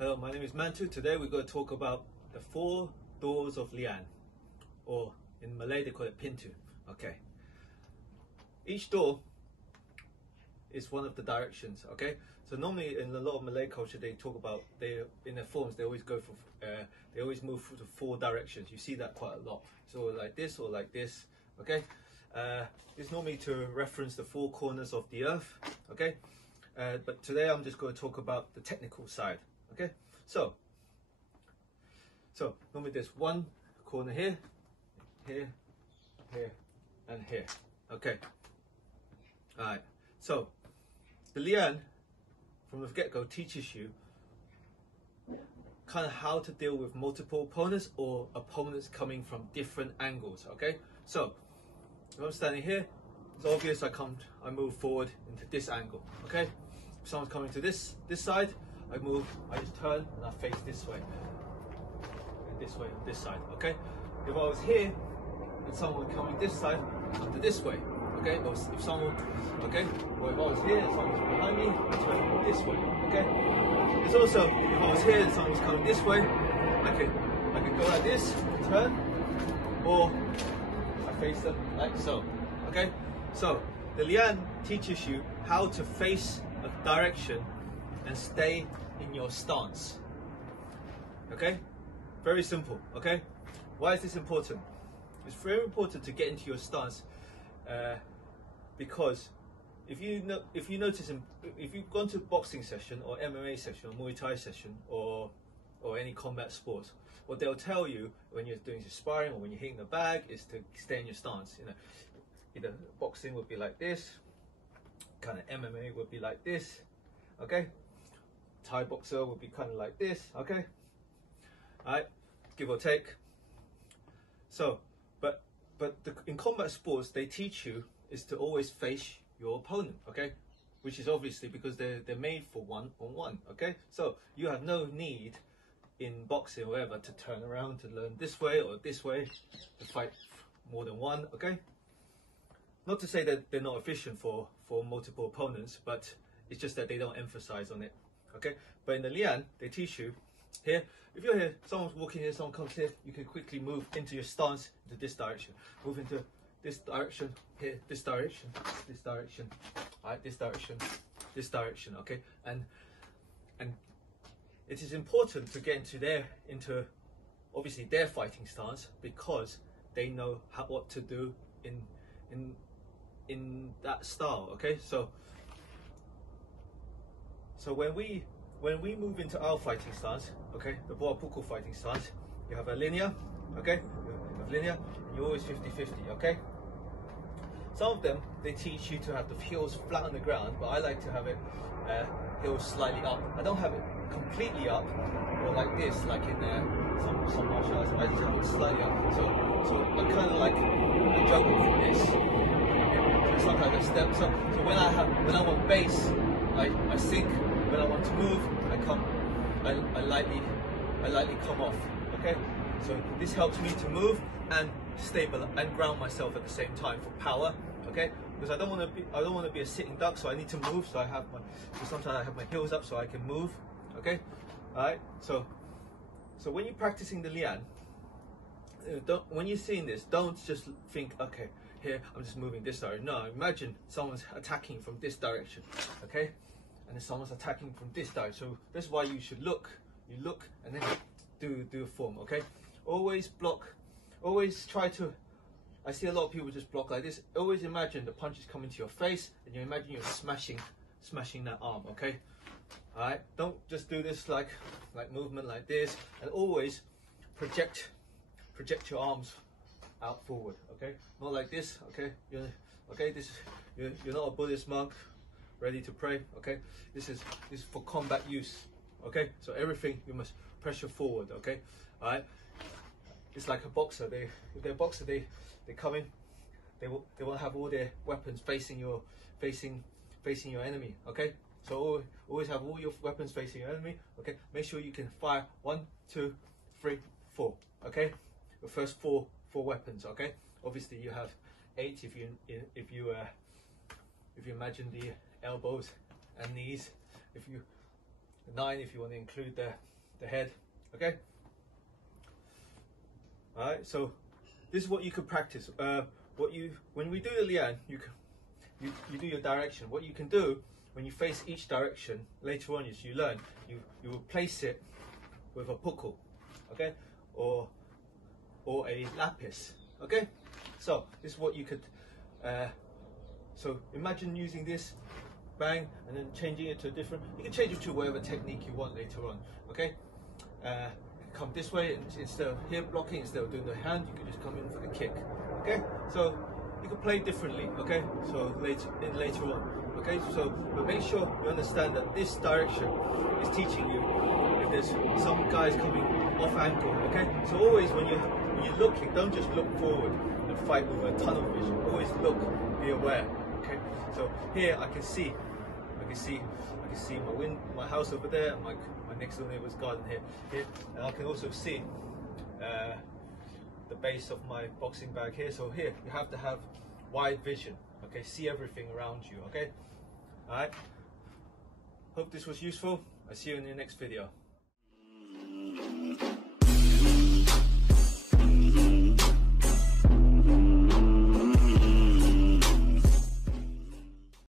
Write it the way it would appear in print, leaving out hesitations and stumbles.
Hello, my name is Mantu. Today we're going to talk about the 4 doors of LIAN, or in Malay they call it pintu. Okay. Each door is one of the directions. Okay. So normally in a lot of Malay culture they talk about in their forms they always go for they always move through the 4 directions. You see that quite a lot. So like this or like this. Okay. It's normally to reference the 4 corners of the earth. Okay. But today I'm just going to talk about the technical side. Okay, so normally there's one corner here, here, and here. Okay, all right. So the LIAN from the get-go teaches you kind of how to deal with multiple opponents or opponents coming from different angles. Okay, so if I'm standing here, it's obvious I move forward into this angle. Okay, if someone's coming to this side, I just turn and I face this way, and this way, and this side. Okay. If I was here and someone coming this side, I turn this way. Okay. Or if someone, okay. Or if I was here and someone's behind me, I turn this way. Okay. It's also if I was here and someone's coming this way, I can go like this, turn, or I face them like so. Okay. So the LIAN teaches you how to face a direction and stay in your stance. Okay, very simple. Okay, why is this important? It's very important to get into your stance because if you've gone to a boxing session or MMA session or Muay Thai session or any combat sports, what they'll tell you when you're doing your sparring or when you're hitting the bag is to stay in your stance. You know, either boxing would be like this, kind of MMA would be like this. Okay. Thai boxer would be kind of like this, okay? Alright, give or take. So, but in combat sports, they teach you is to always face your opponent, okay? Which is obviously because they're made for one-on-one, okay? So you have no need in boxing or whatever to turn around to learn this way or this way to fight more than one, okay? Not to say that they're not efficient for multiple opponents, but it's just that they don't emphasize on it. Okay, but in the LIAN, they teach you here, if you're here, someone's walking here, someone comes here, you can quickly move into your stance into this direction. Move into this direction, here, this direction, alright, this direction, okay? And it is important to get into obviously their fighting stance because they know what to do in that style, okay? So when we move into our fighting stance, okay, the Buah Pukul fighting stance, you have a linear, okay, you have linear, and you're always 50-50, okay? Some of them, they teach you to have the heels flat on the ground, but I like to have it heels slightly up. I don't have it completely up, or like this, like in some martial arts, I just have it slightly up. So I'm kind of like a juggle from this. Okay? So sometimes I step, so when I want base, I sink. When I want to move, I lightly come off. Okay, so this helps me to move and stabilize and ground myself at the same time for power. Okay, because I don't want to be a sitting duck, so I need to move. So sometimes I have my heels up so I can move. Okay, all right. So when you're practicing the LIAN, when you're seeing this, don't just think, okay, here I'm just moving this direction. No, imagine someone's attacking from this direction. Okay. And then someone's attacking from this direction. So that's why you should look. You look and then do a form, okay? Always block. Always try to. I see a lot of people just block like this. Always imagine the punch is coming to your face, and you imagine you're smashing that arm, okay? All right. Don't just do this like movement like this, and always project your arms out forward, okay? Not like this, okay? You're not a Buddhist monk ready to pray, okay? This is for combat use, okay? So everything you must pressure forward, okay? All right. It's like a boxer. If they're a boxer, they come in. They won't have all their weapons facing your enemy, okay? So always have all your weapons facing your enemy, okay? Make sure you can fire 1, 2, 3, 4, okay? The first four weapons, okay? Obviously you have 8 if you imagine the elbows and knees. If 9 if you want to include the head. Okay. All right. So this is what you could practice. When we do the lian, you do your direction. What you can do when you face each direction later on is you learn. You will place it with a pukul, okay, or a lapis. Okay. So this is what you could. So imagine using this, bang, and then changing it to a different. You can change it to whatever technique you want later on. Okay. Come this way, and instead of here blocking, instead of doing the hand, you can just come in for the kick. Okay, so you can play differently. Okay, so later on. Okay, so but make sure you understand that this direction is teaching you if there's some guys coming off angle. Okay, so always when you're looking, don't just look forward and fight with a tunnel vision. Always look, be aware. Okay, so here I can see my house over there, and my next door neighbor's garden here, and I can also see the base of my boxing bag here. So here you have to have wide vision. Okay, see everything around you. Okay, all right. Hope this was useful. I'll see you in the next video.